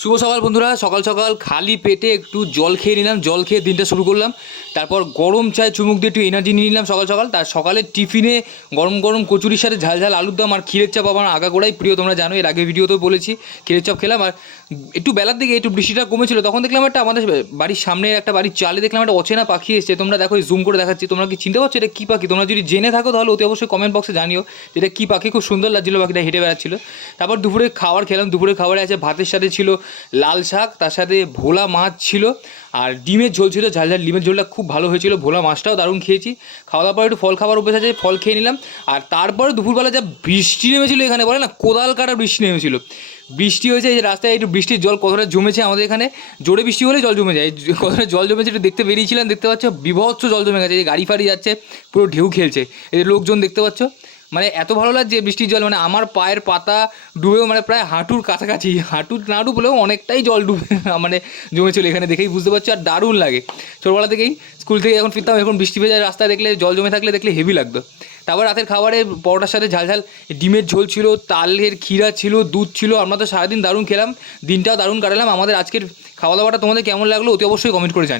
শুভ সকাল বন্ধুরা। সকাল সকাল খালি পেটে একটু জল খেয়ে নিলাম, জল খেয়ে দিনটা শুরু করলাম। তারপর গরম চায় চুমুক দিয়ে একটু এনার্জি নিয়ে নিলাম সকাল সকাল। তার সকালের টিফিনে গরম গরম কচুরির সাথে ঝাল ঝাল আলুর দম আর ক্ষীরের চাপ আমার আগাগোড়াই প্রিয়, তোমরা জানো, এর আগে ভিডিওতেও বলেছি। ক্ষীরের চাপ খেলাম। আর একটু বেলার দিকে একটু বৃষ্টিটা কমেছিল, তখন দেখলাম একটা আমাদের বাড়ির সামনে একটা বাড়ির চালে দেখলাম একটা অচেনা পাখি এসেছে। তোমরা দেখো, জুম করে দেখাচ্ছি, তোমরা কি চিনতে পারছো এটা কী পাখি? তোমরা যদি জেনে থাকো তাহলে অতি অবশ্যই কমেন্ট বক্সে জানিও এটা কী পাখি। খুব সুন্দর লাগছিলো পাখিটা, হেঁটে বেড়াচ্ছিলো। তারপর দুপুরে খাবার খেলাম। দুপুরে খাবারে আছে ভাতের সাথে ছিল লাল শাক, তার সাথে ভোলা মাছ ছিল, আর ডিমের ঝোল ছিল। ঝাল ঝাল ডিমের ঝোলটা খুব ভালো হয়েছিল। ভোলা মাছটাও দারুণ খেয়েছি। খাওয়া দাওয়ার পর একটু ফল খাবার অভ্যেস আছে, ফল খেয়ে নিলাম। আর তারপরে দুপুরবেলা যা বৃষ্টি নেমেছিল এখানে, বলে না কোদাল কাটা বৃষ্টি নেমেছিল। বৃষ্টি হয়েছে, এই যে রাস্তায় একটু বৃষ্টির জল কতটা জমেছে আমাদের এখানে। জোরে বৃষ্টি হলে জল জমে যায়, কতটা জল জমেছে একটু দেখতে বেরিয়েছিলাম। দেখতে পাচ্ছ বিভৎস জল জমে গেছে, এই গাড়ি ফাড়ি যাচ্ছে, পুরো ঢেউ খেলছে। এই যে লোকজন দেখতে পাচ্ছ, মানে এত ভালো লাগছে বৃষ্টির জল, মানে আমার পায়ের পাতা ডুবেও মানে প্রায় হাঁটুর কাছাকাছি, হাঁটু না ডুবলেও অনেকটাই জল ডুবে মানে জমেছিল এখানে, দেখেই বুঝতে পারছো। আর দারুণ লাগে। ছোটোবেলা থেকেই স্কুল থেকে যখন ফিরতাম, এখন বৃষ্টি ভেজা রাস্তায় দেখলে, জল জমে থাকলে দেখলে হেভি লাগতো। তারপর রাতের খাবারে পরোটার সাথে ঝাল ঝাল ডিমের ঝোল ছিল, তালের ক্ষীরা ছিল, দুধ ছিল। আমরা তো সারাদিন দারুণ খেলাম, দিনটাও দারুণ কাটালাম। আমাদের আজকের খাওয়া দাওয়াটা তোমাদের কেমন লাগলো অতি অবশ্যই কমেন্ট করে জানি।